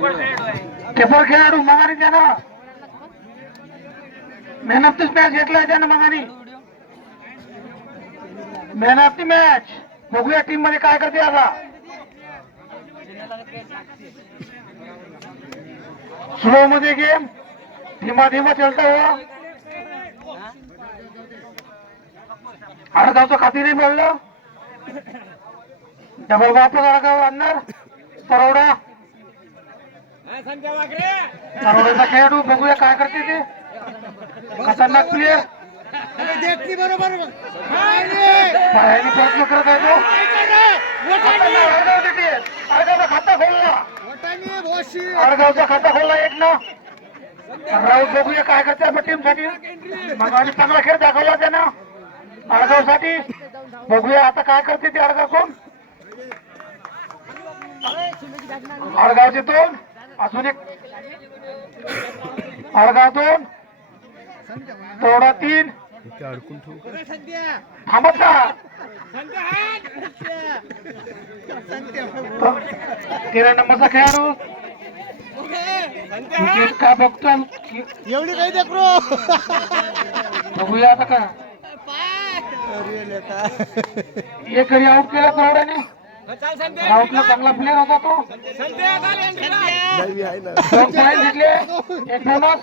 Taper खेळाडू मगारी त्यानं man of the match घेतलाय त्यानं मगारी मॅन ऑफ द मॅच. बघूया टीम मध्ये काय करते आता. स्लो मध्ये गेम धीमा धीमा चलता हुआ. आडगावचं खाती नाही बोललं. डबल वापस आडगाव आणणार तरोडा. तरोड्याचा खेळाडू बघूया काय करते ते. खतरनाक प्लेयर बरोबर पायाने प्रयत्न करत आहे तो. आडगावचा खाता खोलला. आडगावचा खाता खोलला एक ना. राऊत बघूया काय करते आपल्या टीम साठी. मग आणि चांगला खेळ दाखवला त्यानं आडगाव साठी. बघूया आता काय करते ते आडगाव कोण. आडगावचे दोन अजून एक. आडगाव दोन तोडा तीन. थांबत का 13 नंबरचा खेळाडू विकेट का बघतो. एवढी काही दे प्रो. बघूया आता का एक घरी आउट केला तोड्याने. आउटला चांगला प्लेअर होता तो. 2 पॉईंट घेतले एक बोनस.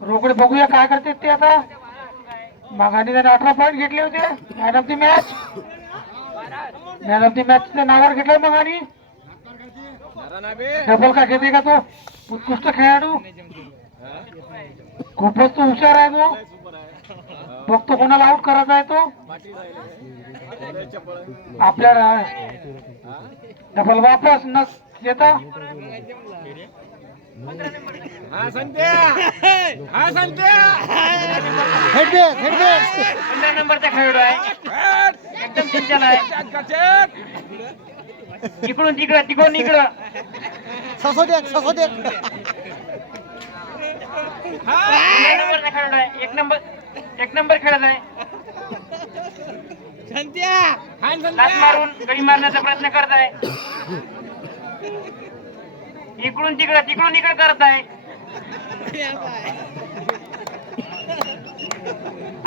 रोकडे बघूया काय करते ते आता. मागाने त्याने 18 पॉईंट घेतले होते. Man of the match. Man of the match नावावर घेतलं मागाने. डबल का घेते का तो. उत्कृष्ट खेळाडू खूपच तो हुशार आहे तो. बघतो कोणाला आउट करायचा आहे तो. आपल्याला डबल वापस न येता. नंबरचा खेळाडू आहे एकदम चंचल आहे. इकडून तिकडं तिकडून इकडं. नंबरचा खेळाडू आहे. एक नंबर खेळत आहे. लाथ मारून गडी मारण्याचा प्रयत्न करत आहे. इकडून तिकडं तिकडून इकडं करत आहे.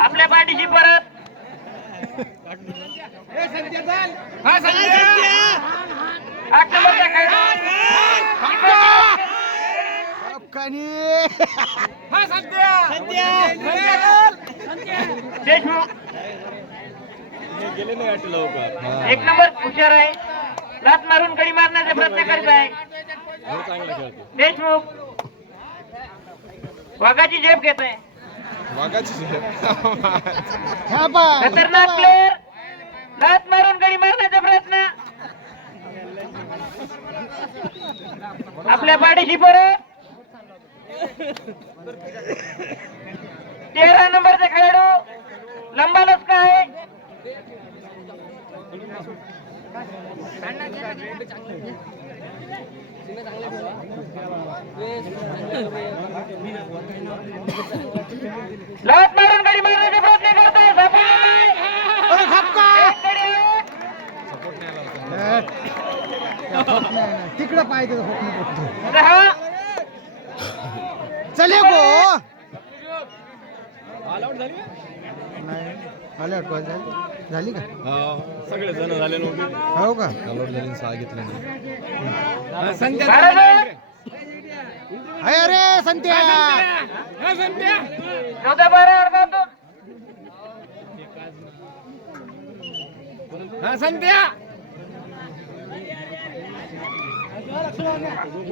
आपल्या पाठीशी परत. आठ नंबरचा खेळाडू देशमुख. एक नंबर हुशार आहे. लाथ मारून गडी मारण्याचा प्रयत्न करत आहे देशमुख. वाघाची झेप घेत आहे. खतरनाक प्लेअर. लाथ मारून गडी मारण्याचा प्रयत्न. आपल्या पाठीशी परत. 13 नंबरचा खेळाडू लंबा लचका आहे. लाथ मारून गाडी मारण्याचा प्रयत्न करतोय. तिकडं पाहिजे चले गो. झाली का सगळे जण झाले हो का. सांगितलं अरे संत्या 14-12 अडकावतो.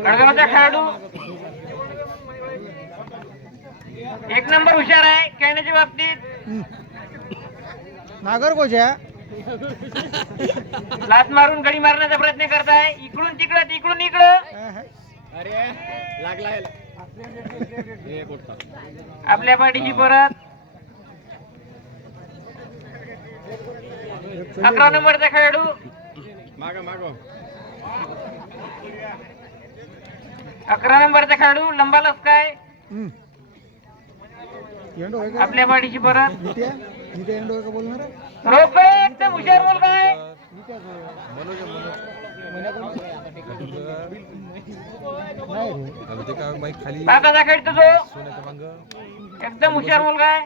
अडगावचा खेळाडू एक नंबर हुशार आहे खेळण्याच्या बाबतीत. नागरगोजा लाथ मारून गडी मारण्याचा प्रयत्न करताय. इकडून तिकडं तिकडून इकडं. अरे लागलाय. आपल्या पाठीशी परत. 11 नंबरचा खेळाडू मागो मागो. 11 नंबरचा खेळाडू लंबा लचकाय. आपल्या पाठीशी परत. बोलणार रोकडे एकदम हुशार मुलगा आहे. ते काय बाईक खाली काकाचा खेळतो तो सोन्याच्या मांग एकदम हुशार मुलगा आहे.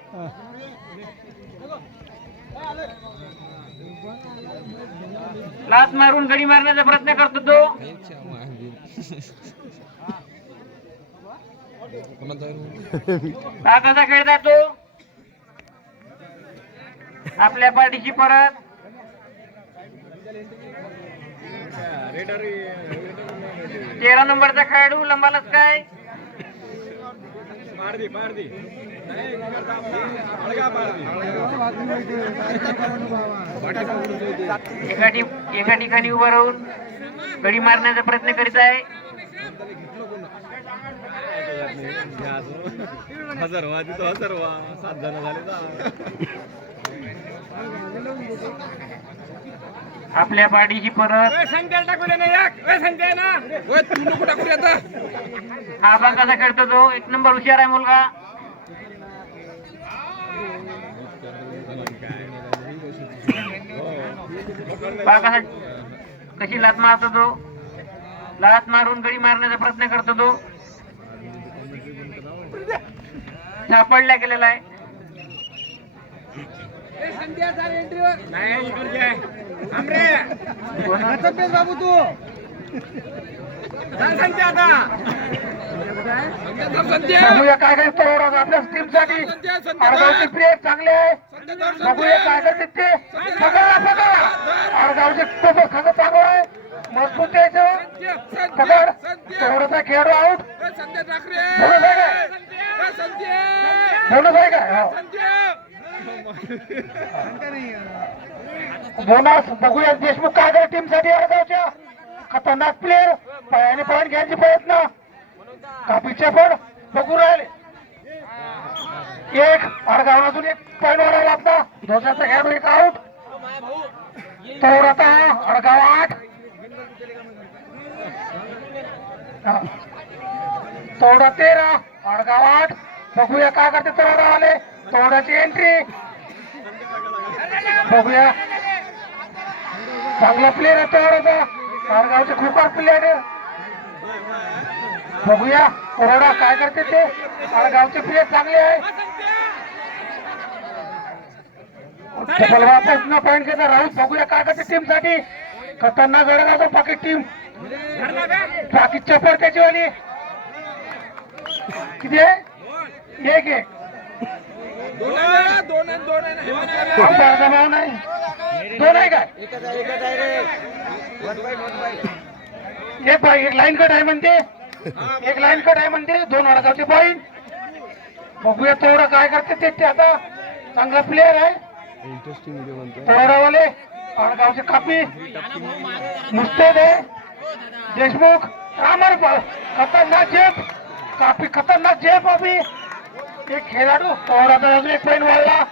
लात मारून गडी मारण्याचा प्रयत्न करतो तो. काकाचा खेळता तो आपल्या पाठीची परत. 13 नंबरचा खेळाडू लंबालच काय एका ठिकाणी उभं राहून गडी मारण्याचा प्रयत्न करीत आहे. हजारवा तिथं हजारवा 7 जण झाले आपल्या पाठीची परत. हा बाकाचा खेळतो तो. 1 नंबर हुशार आहे मुलगा. बाकाचा कशी लात मारतो तो. लात मारून गडी मारण्याचा प्रयत्न करतो तो. सापडला गेलेला आहे. बाबू तू बघूया काय काय तोडा आपल्या टीमसाठी. आडगावचे प्लेयर चांगले आहे. बघूया काय करते ते. आडगावचे खूप खातं चांगलं आहे. मजबूत यायचं पकड. थोडासा खेळाडू आउट. बोनस आहे काय. बोनस बघूया देशमुख काय करे टीमसाठी. आडगावच्या खतरनाक प्लेयर पायाने पॉईंट घ्यायचे प्रयत्न. कापीच्या पण बघू राहिले. एक आडगावातून 1 पॉईंट वाढावा लागता. दोघांचा खेळाडू 1 आउट. तर आता आडगाव 8. तोडा 13 आडगाव 8. बघूया काय करते तोडा आले. तोडाची एंट्री बघूया. चांगला प्लेयर आहे तोडाचा. आडगावचे खूप प्लेयर आहे. बघूया तोडा काय करते ते. आडगावचे प्लेयर चांगले आहे. पॉईंट घेता राहुल. बघूया काय करते टीम साठी. खतरनाक गडगाव बाकी टीम बाकी चपर त्याची वाली. किती आहे. 1-1 जमाव नाही. 2 आहे काय. एक लाईन कट आहे म्हणते. 1 लाईन कट आहे म्हणते. 2 आडगावचे पॉईंट. बघूया तेवढं काय करते ते. आता चांगला प्लेयर आहे तोडावाले. आडगावचे कापी मुस्तेद आहे. देशमुख रामर खतरनाक झेप. कापी खतरनाक झेप. अभि एक खेळाडू तोडाचा अजून 1 पॉईंट वाढला.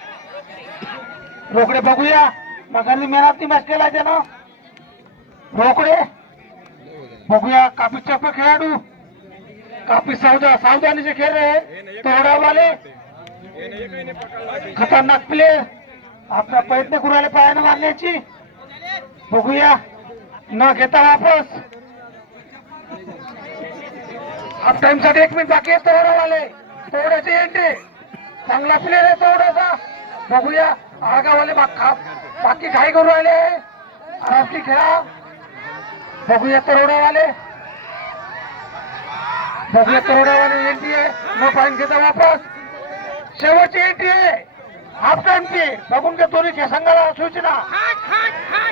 रोकडे बघूया. मगांनी मेहनती मॅच केला त्यानं. रोकडे बघूया. कापी चप्प खेळाडू. कापी सावधानीचे खेळ आहे तोडावाले. खतरनाक प्लेयर आपला प्रयत्न करू राहिले पायानं मारण्याची. बघूया न घेता वापस. हाफ टाइम साठी 1 मिनिट बाकी आहे. तोडावाले तोड्याची एंट्री. चांगला प्लेयर आहे तोडाचा. बघूया आडगाववाले बाकी घाई करू राहिले. आरामशी खेळा. बघूया तरोडावाले. बघूया तरोडावाले एंट्री आहे. न पॉईंट घेता वापस. शेवटची एंट्री आहे हाफ टाइमची. बघून घ्या दोन्ही संघाला सूचना.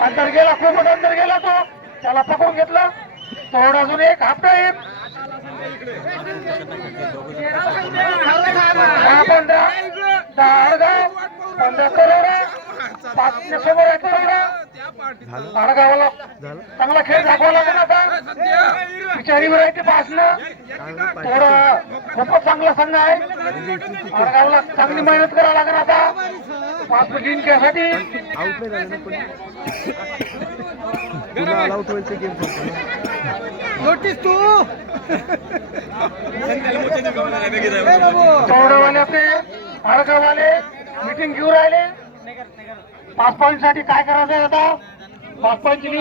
अंदर गेला. खूप अंदर गेला तो. त्याला पकडून घेतलं. तोड अजून 1 हाफ टाइम. 10-15 आडगाव 15 तरोडा 5 समोर आहे तरोडा. आडगावाला चांगला खेळ दाखवा लागेल आता. विचारीवर आहे ते पासनं. थोडं खूपच चांगला संघ आहे. आडगावला चांगली मेहनत करावं लागेल आता 5 जिंकण्यासाठी घ्यासाठी. नोटीस तू तोडवाले आपले आडगाववाले मीटिंग घेऊन राहिले. 5 पॉईंट साठी काय करायचं आता. 5 पॉईंटची लीड